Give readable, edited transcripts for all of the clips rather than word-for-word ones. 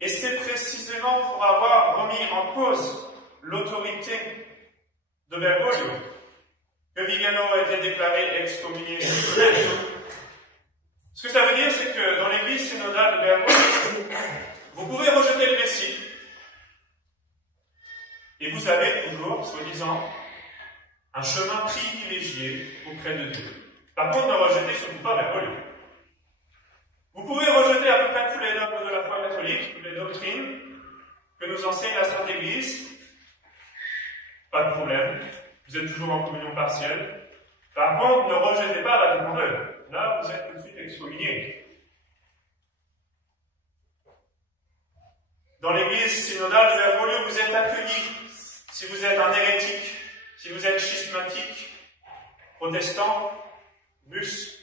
Et c'est précisément pour avoir remis en cause l'autorité de Bergoglio que Vigano a été déclaré excommunié. Ce que ça veut dire, c'est que dans l'église synodale de Bergoglio, vous pouvez rejeter le Messie, et vous avez toujours, soi-disant, un chemin privilégié auprès de Dieu. Par contre, ne rejetez surtout pas Bergoglio. Vous pouvez rejeter à peu près tous les dogmes de la foi catholique, toutes les doctrines que nous enseigne la Sainte Église. Pas de problème. Vous êtes toujours en communion partielle. Par contre, ne rejetez pas la demandeur. Là, vous êtes tout de suite excommunié. Dans l'église synodale de Bergoglio, vous êtes accueillis si vous êtes un hérétique, si vous êtes schismatique, protestant, bus.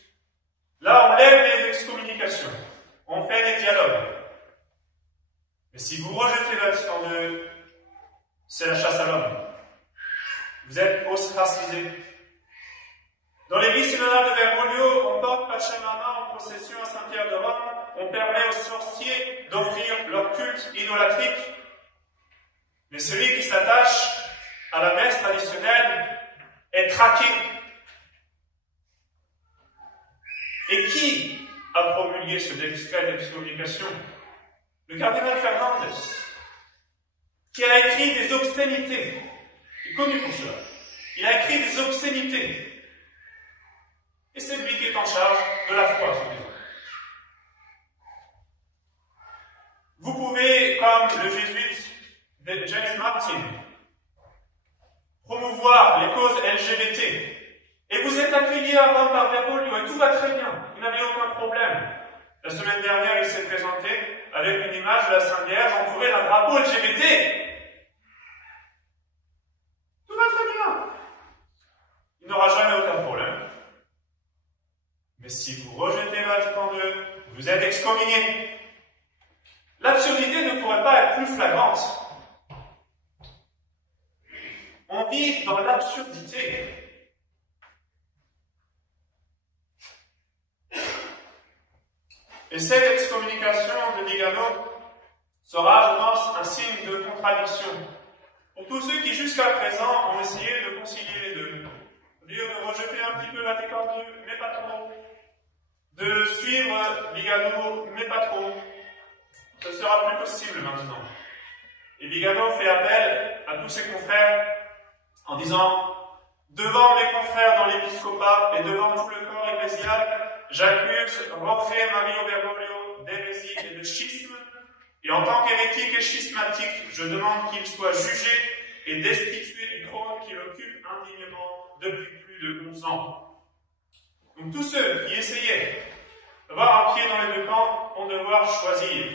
Là, on lève les excommunications. On fait des dialogues. Mais si vous rejetez Vatican II, c'est la chasse à l'homme. Vous êtes ostracisé. Dans l'église synodale de Bergoglio, on porte Pachamama en procession à Saint-Pierre de Rome. On permet aux sorciers d'offrir leur culte idolâtrique. Mais celui qui s'attache à la messe traditionnelle est traqué. Et qui a promulgué ce décret d'excommunication? Le cardinal Fernandez, qui a écrit des obscénités. Il est connu pour cela. Il a écrit des obscénités. Et c'est lui qui est en charge de la foi, soi-disant. Vous pouvez, comme le jésuite James Martin, promouvoir les causes LGBT. Et vous êtes accueillis à Rome par Bergoglio et tout va très bien. Vous n'avez aucun problème. La semaine dernière, il s'est présenté avec une image de la Sainte Vierge entourée d'un drapeau LGBT. Tout va très bien. Il n'aura jamais aucun problème. Mais si vous rejetez Vatican II, vous êtes excommunié. L'absurdité ne pourrait pas être plus flagrante. On vit dans l'absurdité. Et cette excommunication de Vigano sera, je pense, un signe de contradiction pour tous ceux qui, jusqu'à présent, ont essayé de concilier les deux. C'est-à-dire de rejeter un petit peu Vatican II, mais pas trop. De suivre Vigano, mais pas trop. Ce sera plus possible maintenant. Et Vigano fait appel à tous ses confrères en disant « Devant mes confrères dans l'épiscopat et devant tout le corps ecclésial, j'accuse Jorge Mario Bergoglio d'hérésie et de schisme, et en tant qu'hérétique et schismatique, je demande qu'il soit jugé et destitué du trône qu'il occupe indignement depuis plus de 11 ans. » Donc tous ceux qui essayaient d'avoir un pied dans les deux camps vont devoir choisir.